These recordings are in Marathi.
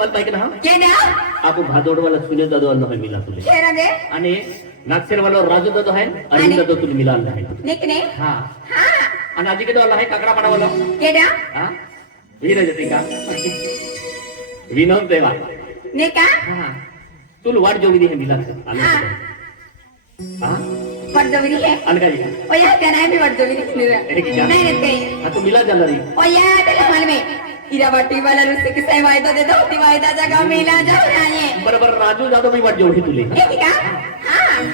मत पाहिजे ना केना आपण भादोडवाला सुनील दादा आहे मिला तुले केना दे आणि नागसेरवाला राजू दादा आहे अरविंद दादा तुले मिला आहे निकने हा हा आणि आजीकडे आहे काकडा पाडावाला केना हा वीर जते का विनोद देवा निका हा तुल वाट जोगी है मिला हा हा वर्दवरी है अलगाई ओ या क्या नाही मी वर्दवरी नाही रे ते हा तू मिला झाला रे ओ या त्याला मला मी इरावटी वाला रुस्ते की सही वायदा दे दो ती वायदा जगह मिला जाओ राये बरोबर राजू जाधव मी वाट जोगी तुले ठीक का हां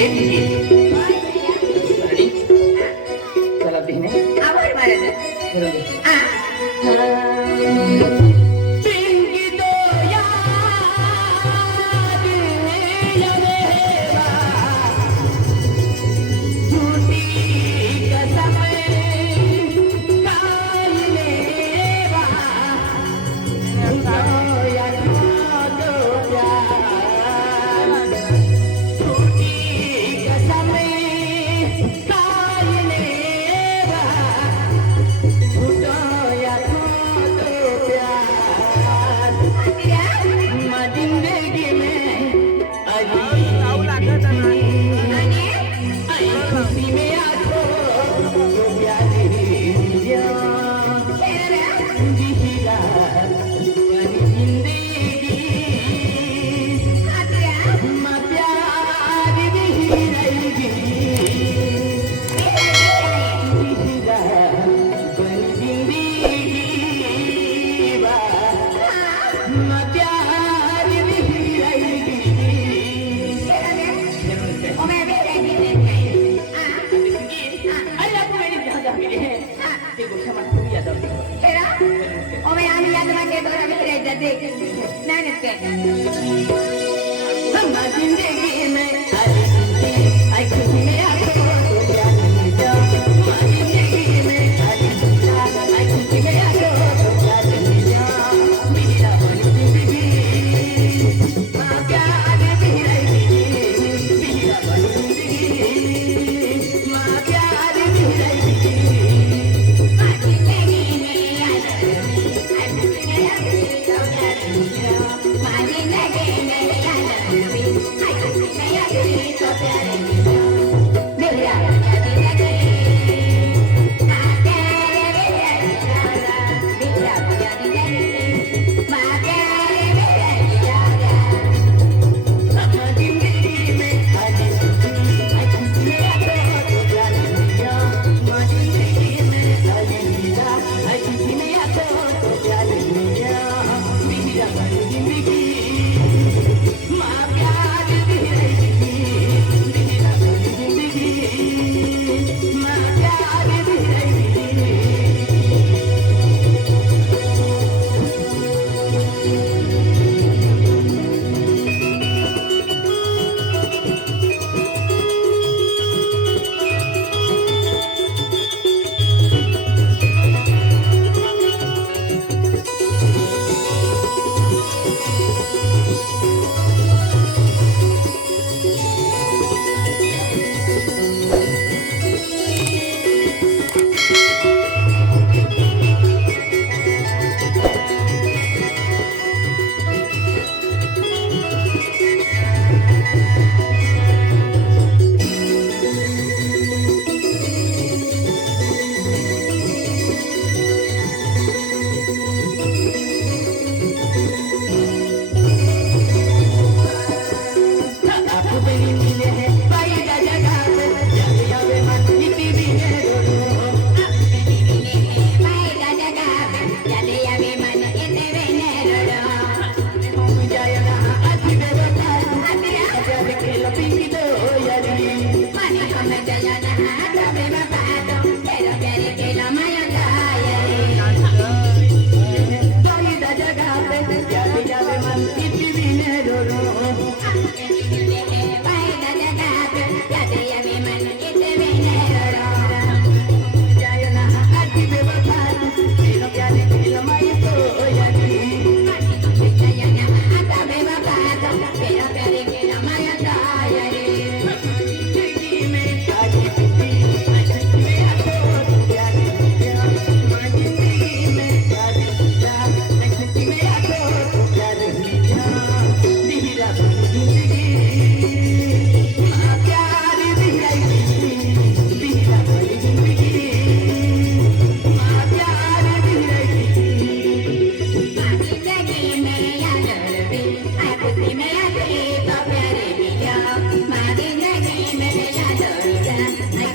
एक रेडी चला बहिणे आवर मारे हां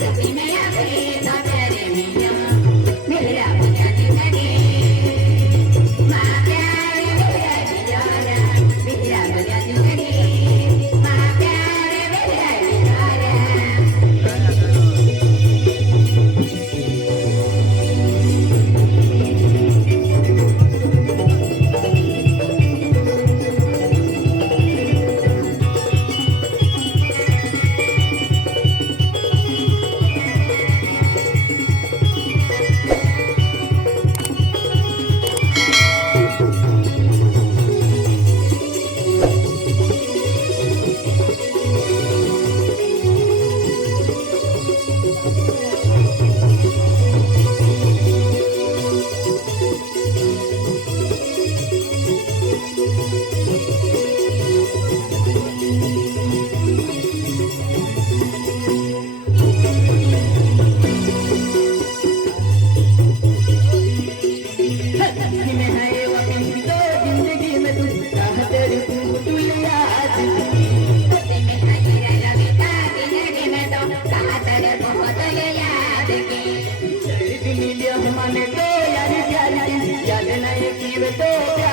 दोस्ती में आखिरी था प्यारे मियां मेरा बुझा जिंदगी माँ प्यारे मेरा जियारा मेरा बुझा जिंदगी माँ प्यारे मेरा जियारा माने तो यारी प्यारी याद नहीं की वे तो